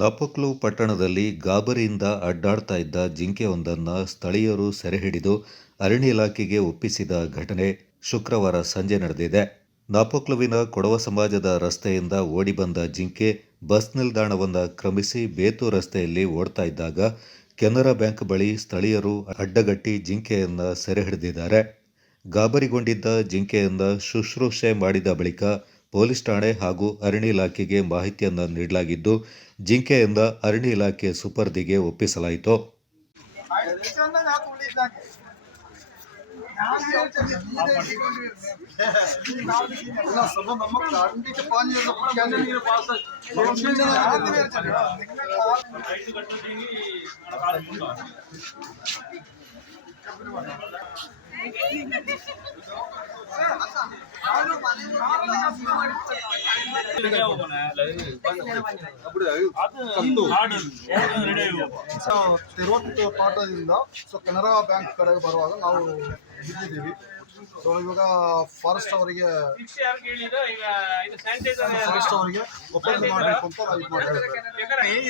ನಾಪೊಕ್ಲು ಪಟ್ಟಣದಲ್ಲಿ ಗಾಬರಿಯಿಂದ ಅಡ್ಡಾಡ್ತಾ ಇದ್ದ ಜಿಂಕೆಯೊಂದನ್ನು ಸ್ಥಳೀಯರು ಸೆರೆಹಿಡಿದು ಅರಣ್ಯ ಇಲಾಖೆಗೆ ಒಪ್ಪಿಸಿದ ಘಟನೆ ಶುಕ್ರವಾರ ಸಂಜೆ ನಡೆದಿದೆ. ನಾಪೊಕ್ಲುವಿನ ಕೊಡವ ಸಮಾಜದ ರಸ್ತೆಯಿಂದ ಓಡಿಬಂದ ಜಿಂಕೆ ಬಸ್ ನಿಲ್ದಾಣವನ್ನು ಕ್ರಮಿಸಿ ಬೇತು ರಸ್ತೆಯಲ್ಲಿ ಓಡ್ತಾ ಇದ್ದಾಗ ಕೆನರಾ ಬ್ಯಾಂಕ್ ಬಳಿ ಸ್ಥಳೀಯರು ಅಡ್ಡಗಟ್ಟಿ ಜಿಂಕೆಯನ್ನು ಸೆರೆಹಿಡಿದಿದ್ದಾರೆ. ಗಾಬರಿಗೊಂಡಿದ್ದ ಜಿಂಕೆಯನ್ನು ಶುಶ್ರೂಷೆ ಮಾಡಿದ ಬಳಿಕ ಪೊಲೀಸ್ ಠಾಣೆ ಹಾಗೂ ಅರಣ್ಯ ಇಲಾಖೆಗೆ ಮಾಹಿತಿಯನ್ನು ನೀಡಲಾಗಿದ್ದು, ಜಿಂಕೆಯಿಂದ ಅರಣ್ಯ ಇಲಾಖೆ ಸುಪರ್ದಿಗೆ ಒಪ್ಪಿಸಲಾಯಿತು. ತೋಟದಿಂದ ಕೆನರಾ ಬ್ಯಾಂಕ್ ಕಡೆಗೆ ಬರುವಾಗ ನಾವು ಬಿದ್ದಿದ್ದೀವಿ. ಸೊ ಇವಾಗ ಫಾರೆಸ್ಟ್ ಅವರಿಗೆ ಒಪ್ಪಂದ ಮಾಡಬೇಕು ಅಂತ ನಾವು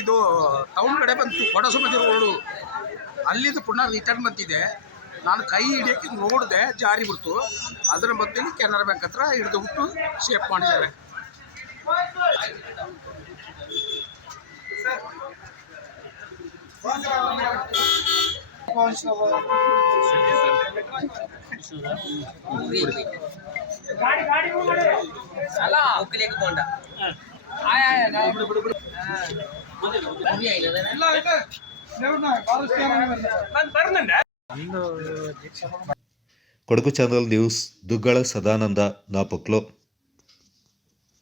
ಇದು ಟೌನ್ ಕಡೆ ಬಂತು. ಕೊಡಸಮತಿ ರೋಡು ಅಲ್ಲಿಂದ ಪುನಃ ರಿಟರ್ನ್ ಬಂದಿದೆ. ನಾನು ಕೈ ಹಿಡಿಯೋಕ್ಕೆ ನೋಡಿದೆ, ಜಾರಿ ಬಿಡ್ತು. ಅದರ ಮಧ್ಯೆ ಕೆನರಾ ಬ್ಯಾಂಕ್ ಹತ್ರ ಹಿಡಿದು ಬಿಟ್ಟು ಶೇಪ್ ಮಾಡಿದ್ದಾರೆ. Kodagu channel news Duggala Sadananda, Napoklu.